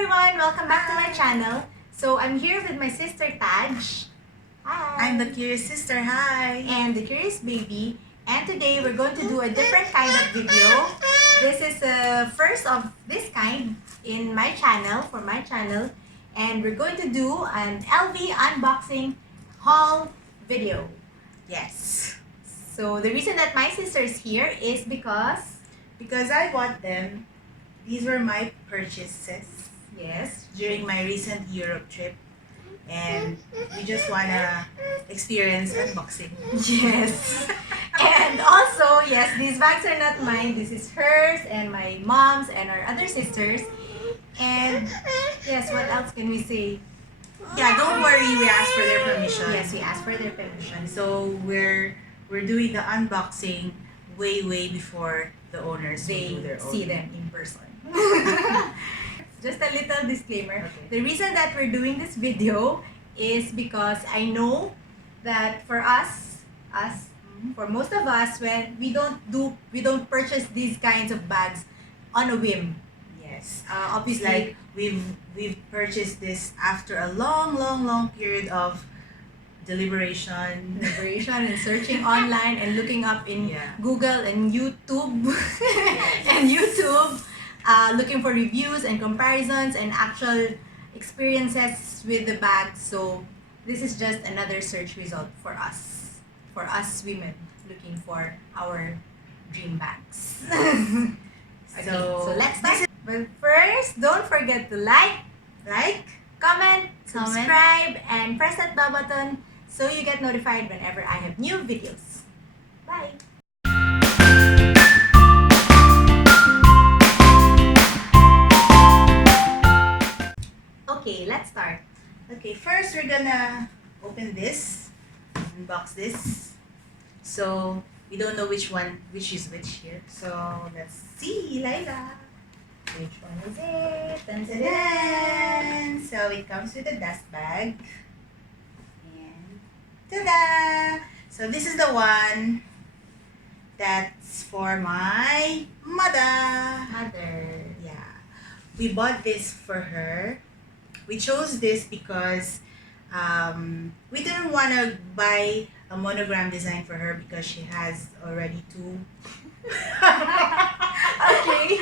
everyone! Welcome back to my channel. So I'm here with my sister Taj. Hi! I'm the curious sister, hi! And the curious baby. And today we're going to do a different kind of video. This is the first of this kind in my channel, for my channel. And we're going to do an LV unboxing haul video. Yes. So the reason that my sister is here is because I bought them. These were my purchases. Yes. During my recent Europe trip. And we just wanna experience unboxing. Yes. And also, yes, these bags are not mine. This is hers and my mom's and our other sisters. And yes, what else can we say? Yeah, don't worry, we asked for their permission. Yes, we asked for their permission. So we're doing the unboxing way before the owners do their own. See them in person. Just a little disclaimer. Okay. The reason that we're doing this video is because I know that for for most of us, when we don't purchase these kinds of bags on a whim. Yes. Obviously, Like we've purchased this after a long period of deliberation and searching online and looking up in Google and YouTube looking for reviews and comparisons and actual experiences with the bag. So this is just another search result for us women looking for our dream bags. Okay, so let's start. But first, don't forget to like, comment, subscribe, and press that bell button so you get notified whenever I have new videos. Bye! Okay, let's start. Okay, first we're gonna open this, unbox this. So we don't know which is which here. So let's see, Laila. Which one is it? Dun, dun, dun. Ta-da! So it comes with a dust bag. And ta-da! So this is the one that's for my mother. Yeah. We bought this for her. We chose this because we didn't want to buy a monogram design for her because she has already two. Okay.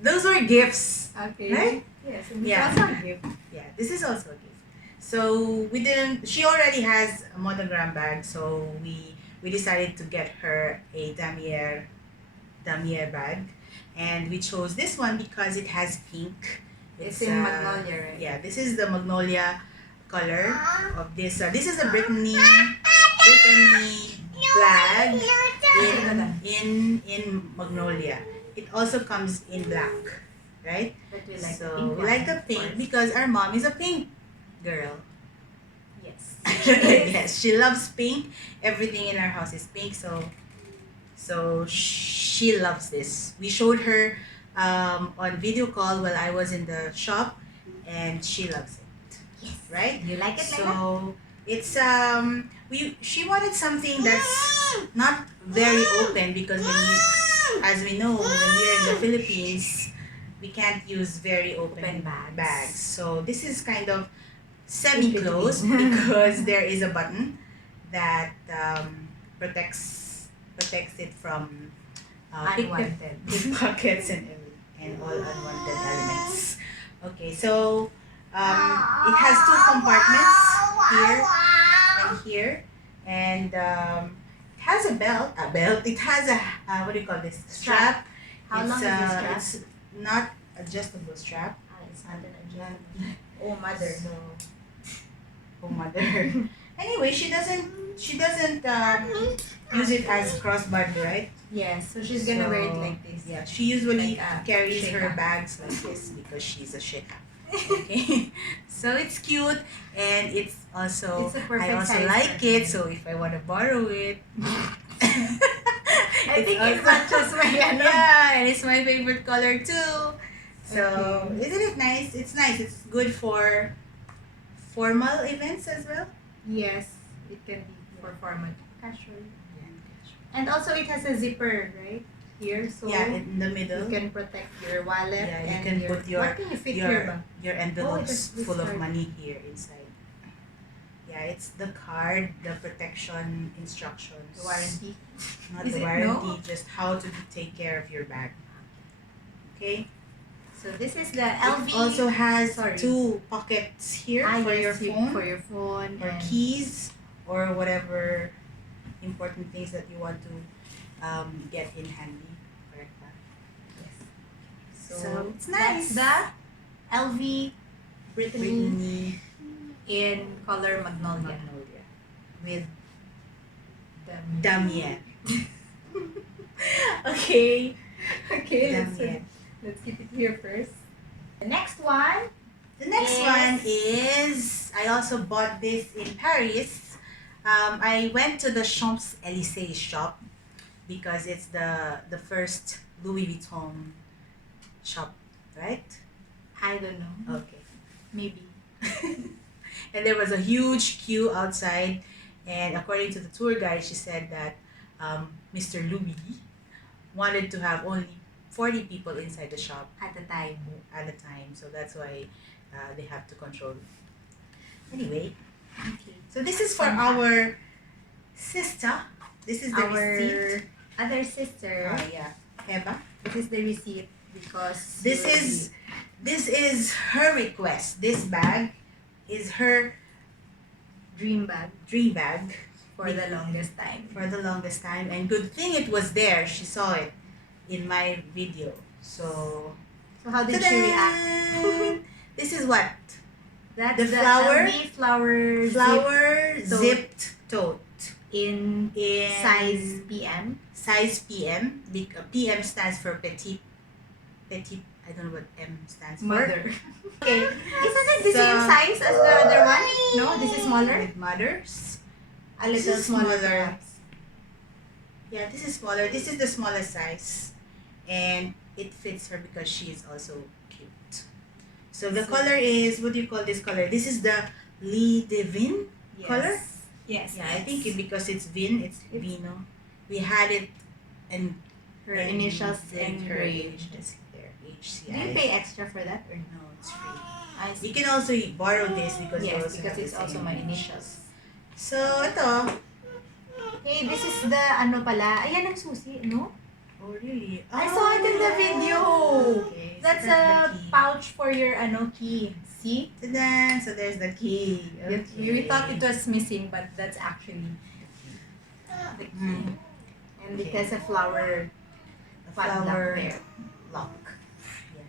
Those were gifts. Okay. Right? Yes, and this Yeah. also a gift. Yeah, this is also a gift. So she already has a monogram bag, so we decided to get her a Damier bag. And we chose this one because it has pink. It's in Magnolia, right? Yeah, this is the Magnolia color of this. This is the Brittany flag in Magnolia. It also comes in black, right? But we like So the pink we like the one, of pink course. because our mom is a pink girl. Yes. Yes, she loves pink. Everything in our house is pink, so she loves this. We showed her on video call while I was in the shop, and she loves it. Yes. Right? You like it, So it's she wanted something that's not very open because as we know, when we're in the Philippines, we can't use very open bags. So this is kind of semi-closed because there is a button that protects it from pickpockets and all unwanted elements. Okay, so it has two compartments here and here, and it has a belt. It has a what do you call this? Strap. How long is the strap? It's not adjustable strap. It's not an adjustment. Oh, mother. So, oh mother. Anyway, she doesn't use it as crossbody, right? Yes, so she's gonna wear it like this. Yeah, she usually Like a carries her shika. bags like this because she's a shika. Okay, so it's cute and it's also It's a perfect I also size like for it. her. So if I want to borrow it, I think it matches my yeah, and it's my favorite color too. So Okay. isn't it nice? It's nice. It's good for formal events as well. Yes, it can be for formal, casual. And also it has a zipper, right? here, so Yeah, in the middle. you can protect your wallet. Yeah, you and can put your what can you fit here ba? your envelopes this full of card. money here inside. Yeah, it's the card, the protection instructions. The warranty. Not Is the it? warranty, No? just how to take care of your bag. Okay. So this is the LV. It also has Sorry. 2 pockets here for your phone, for your phone, or and keys, or whatever important things that you want to get in handy. Correct ba? Yes. So it's nice. That's the LV Brittany Brittany in color Magnolia Magnolia with Damier. Okay. Okay, Damier. let's keep it here first. The next one. The next Yes. one is, I also bought this in Paris. I went to the Champs-Élysées shop because it's the first Louis Vuitton shop, right? I don't know. Okay. Maybe. And there was a huge queue outside, and according to the tour guide, she said that Mr. Louis wanted to have only 40 people inside the shop At the time. at a time, so that's why they have to control. Anyway, Okay. so this is for Fun fact. our sister. This is the receipt. Our other sister. Yeah, Eva. This is the receipt because This is her request. This bag is her dream bag dream bag for the longest time. for the longest time, and good thing it was there. She saw it in my video. So So how did she react? ta-da! This is what? That's The flower- LV flower Flower tote. zipped tote in in size PM. size PM. PM stands for petite. Petite. I don't know what M stands for. Mother. Okay. Isn't it the So- same size as the other one? No, this is smaller. With mothers. A This little is smaller. smaller. Perhaps. Yeah, this is smaller. This is the smallest size, and it fits her because she is also cute. So the color is, what do you call this color? This is the Lee Devin color. Yes. Yeah, I think because it's Vin, it's Vino. We had it and Her initials engraved. There, HCI. Do you pay extra for that or no? No, it's free. I see. You can also borrow this because you Yes, also because have the it's also same my initials. So ito. Hey, this is the ano pala. Ayan ang susi, no? Oh really? I saw it in the video. Okay, so That's the a key. pouch for your ano key. See? Ta-da! So there's the key. Okay. We thought it was missing, but that's actually the key. Mm. And because a flower A padlock flower there. lock.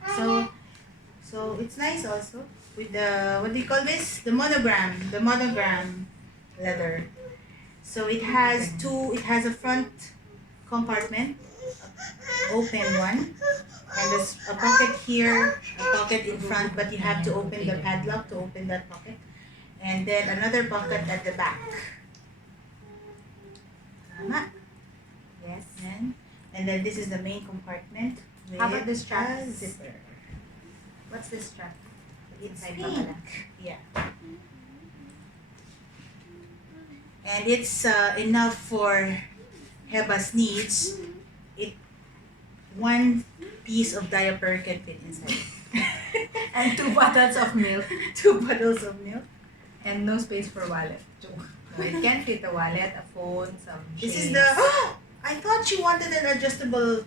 Yeah. So it's nice also with the, what do you call this? The monogram leather. So it has a front compartment, open one, and there's a pocket here, a pocket in front, but you have to open the padlock to open that pocket, and then another pocket at the back. Tama? Yes. And then this is the main compartment with How about the strap? a zipper. What's this strap? It's Inside pa pink. pala. Yeah. And it's enough for Heba's needs. One piece of diaper can fit inside. And 2 bottles of milk. 2 bottles of milk. And no space for wallet. Joke. No, it can fit a wallet, a phone, some This is shades, the. I thought you wanted an adjustable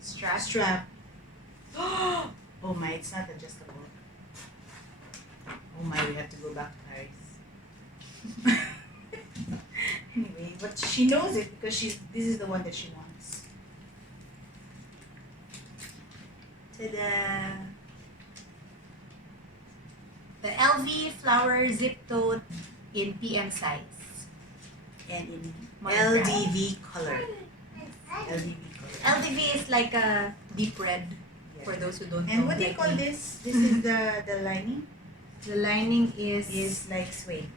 strap. strap. Oh my, it's not adjustable. Oh my, we have to go back to Paris. Anyway, but she knows it because this is the one that she wants. Ta-da! The LV flower zip tote in PM size. And in Monogram. LDV color. LDV color. LDV is like a deep red for Yeah. those who don't know. And what do you like call me. this? This is the lining. The lining is Is like suede.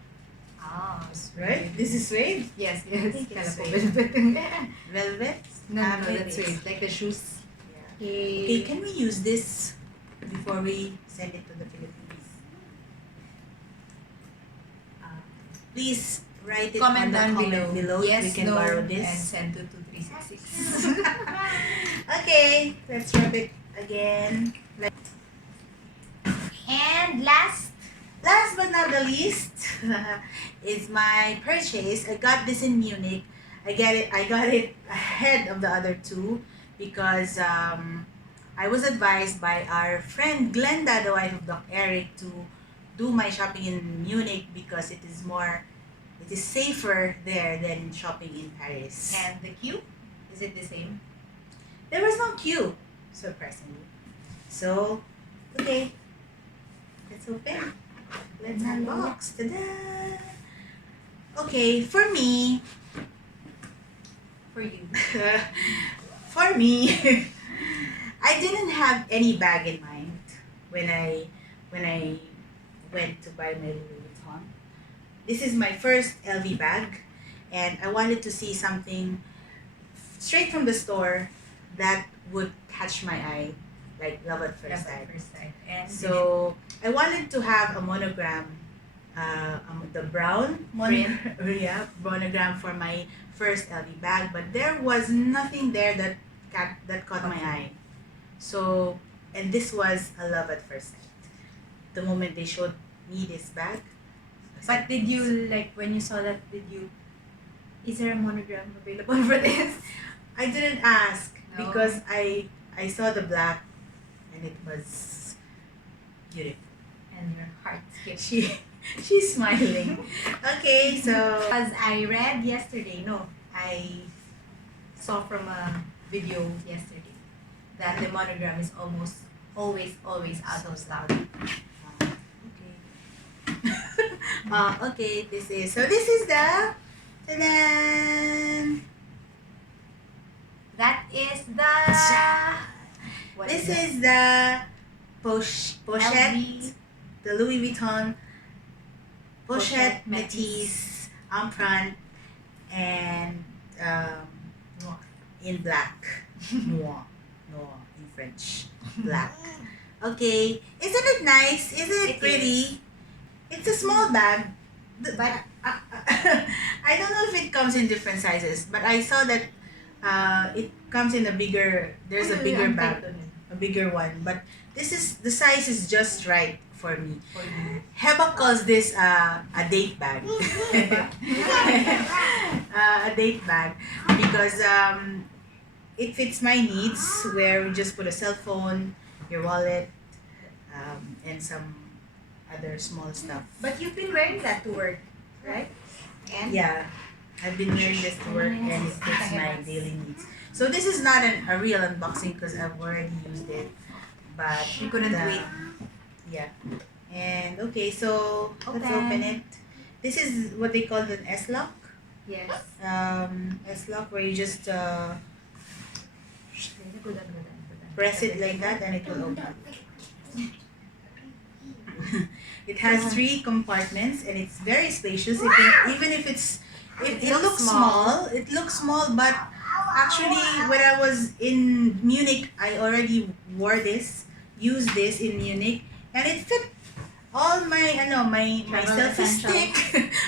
suede. This is suede? Yes, I yes. think it's Kala ko suede. velvet. Velvet? No, Ah, no, maybe that's it's- suede. Like the shoes. Yeah. Okay, can we use this before we send it to the Philippines? Please write it Comment on the down comment below if Yes, we can no, borrow and this. send to 2366. Okay, let's rub it again. And last but not the least, is my purchase. I got this in Munich. I got it ahead of the other two because I was advised by our friend Glenda, the wife of Doc Eric, to do my shopping in Munich because it is safer there than shopping in Paris. And the queue, is it the same? There was no queue, surprisingly. So, okay, let's open. Let's unbox. Ta-da! Okay, for me, For you. for me, I didn't have any bag in mind when I went to buy my Louis Vuitton. This is my first LV bag, and I wanted to see something straight from the store that would catch my eye, like love at first sight. And So I wanted to have a monogram, the brown monogram for my first LV bag, but there was nothing there that caught my eye. So, and this was a love at first sight. The moment they showed me this bag. But did you, like, when you saw that, is there a monogram available for this? I didn't ask No. because I saw the black and it was beautiful. And your heart skipped. She's smiling. Okay, so As I read yesterday, I saw from a video yesterday that the monogram is almost always out of stock. okay. Okay, this is the ta-da! That is the... What This that? is the Pochette, LV the Louis Vuitton Pochette Pochette Metis Empreinte and Noir. in black. Noir in French. Black. Okay, isn't it nice? Isn't it It pretty? It's a small bag. But I don't know if it comes in different sizes, but I saw that it comes in a bigger. There's a bigger bag, a bigger one. But the size is just right for me. For you. Heba calls this a date bag. A date bag because it fits my needs, where we just put a cell phone, your wallet, and some other small stuff. But you've been wearing that to work, right? And Yeah, I've been wearing this to work and it fits my daily needs. So this is not a real unboxing because I've already used it, but you couldn't wait. Yeah, and okay, so let's Open. open it. This is what they call an S-lock. Yes. S-lock where you just press it like that and it will open. It has 3 compartments and it's very spacious. Even if it looks small. It looks small, but actually when I was in Munich, I already used this in Munich, and it fit all my my Travel selfie stick,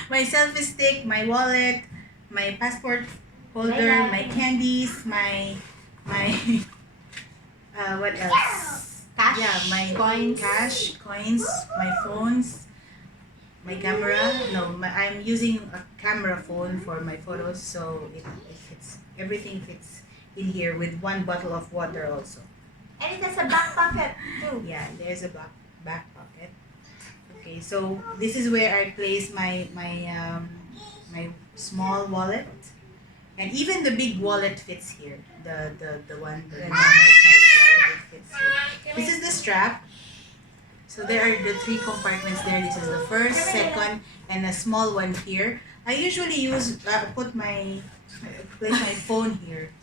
my selfie stick, my wallet, my passport holder, my candies, my what else? Cash, Yeah, my coins. cash, coins, my phones, my camera. I'm using a camera phone for my photos, so it fits. Everything fits in here with 1 bottle of water also. And it has a back pocket too. Yeah, there's a back pocket. Okay, so this is where I place my small wallet, and even the big wallet fits here. The normal size wallet, it fits here. This is the strap. So there are the 3 compartments there. This is the first, second, and a small one here. I usually place my phone here.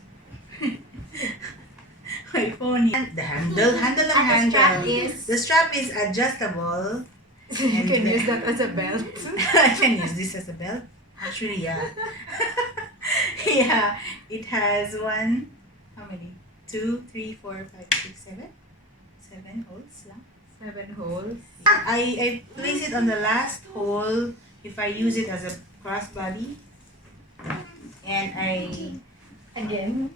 My phone here. The handle and handle. The strap is adjustable. You can use that as a belt. I can use this as a belt. Actually, yeah. Yeah, it has how many? 2, 3, 4, 5, 6, 7. 7 holes lang. 7 holes. I place it on the last hole if I use it as a crossbody. And Again.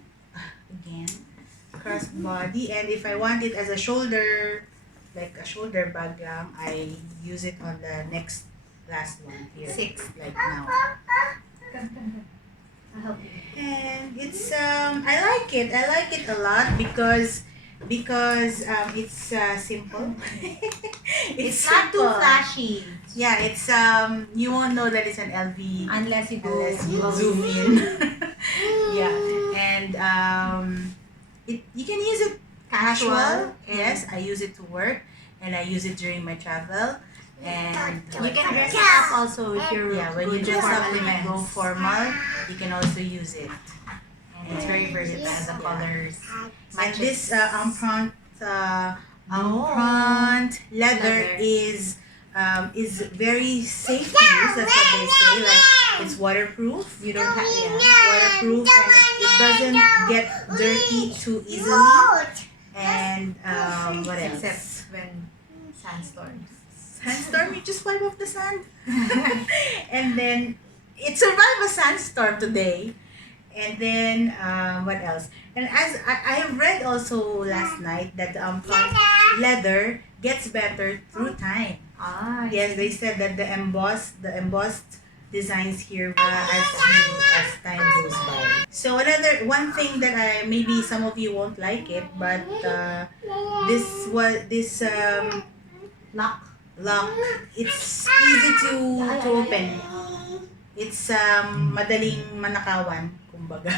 crossbody, and if I want it as a shoulder, like a shoulder bag lang, I use it on the last one here. 6. Like now. I'll help you. And it's I like it. I like it a lot because it's simple. It's not too simple. flashy. Yeah, it's you won't know that it's an LV Unless you go unless you zoom in. Yeah, and you can use it casual. Yes, I use it to work, and I use it during my travel. And You can dress it up also if you're when you going to dress up formal when you go events. formal, you can also use it. And it's very versatile. The colors And matches. this Empreinte Leather. leather is very safe to use. That's what they say. Like it's waterproof. You don't have Waterproof, and it doesn't get dirty too easily. And what else? except when sandstorms. Sandstorm, you just wipe off the sand. And then it survived a sandstorm today. And then what else? And as I have read also last night that the Empreinte leather gets better through time. Ah, Yes, they said that the embossed designs here as time goes by. So one thing that maybe some of you won't like it, but this lock, it's easy to open. It's madaling manakawan, kumbaga.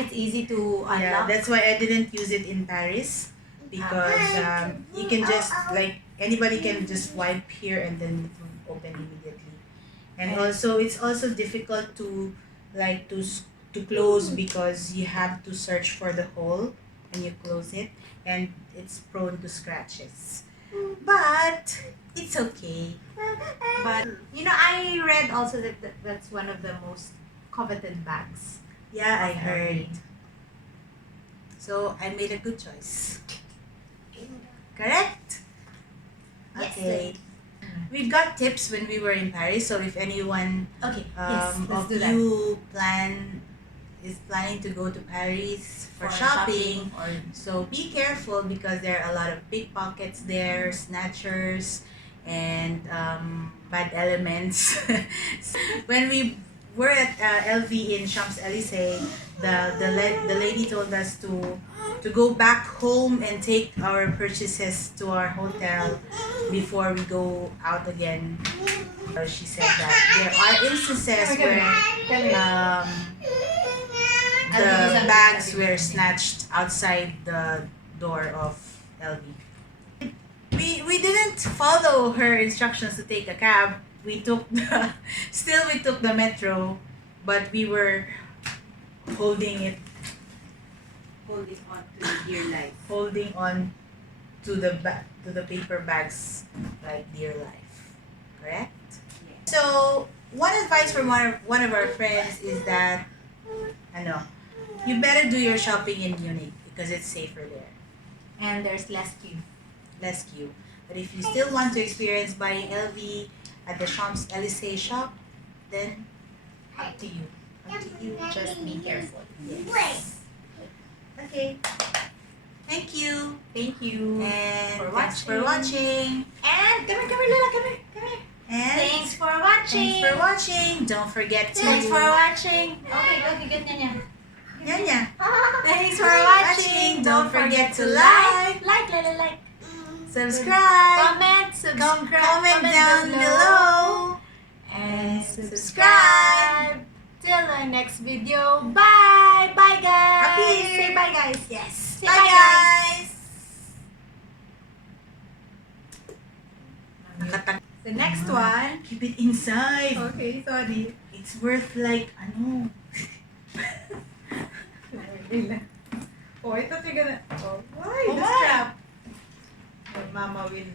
it's easy to Yeah, unlock. that's why I didn't use it in Paris, because you can just anybody can just wipe here and then it will open immediately. And also it's also difficult to to close because you have to search for the hole when you close it, and it's prone to scratches. But it's okay. But I read also that that's one of the most coveted bags. Yeah, I heard. So I made a good choice. Correct? Yes, Okay. We got tips when we were in Paris, so if anyone Okay. Yes, let's of do that. you is planning to go to Paris for shopping, or so be careful because there are a lot of pickpockets there, snatchers, and bad elements. When we were at LV in Champs-Élysées, the lady told us to go back home and take our purchases to our hotel before we go out again. She said that there are instances where the bags were snatched outside the door of LV. We didn't follow her instructions to take a cab. We took the metro, but we were holding on to dear life. Holding on to the paper bags like dear life. Correct? Yeah. So one advice from one of our friends is that you better do your shopping in Munich because it's safer there. and there's less queue. Less queue. But if you still want to experience buying LV at the Champs-Élysées shop, then up to you. Up to you. Just be careful. Yes. Okay. Thank you. Thank you. And For thanks for watching. And come here, Lila, come here. And Thanks for watching. thanks for watching. Don't forget to Thanks for watching. Okay, good niya. Nyanya. Thanks for watching. Don't forget to like, like, subscribe, comment down below, and subscribe. Till our next video. Bye, guys. Up here. Say bye, guys. Yes. Say Bye, bye, guys. The next one. Keep it inside. Okay, sorry. It's worth like Oh, I thought you're gonna. Oh, why? Oh, The why? strap. Your mama will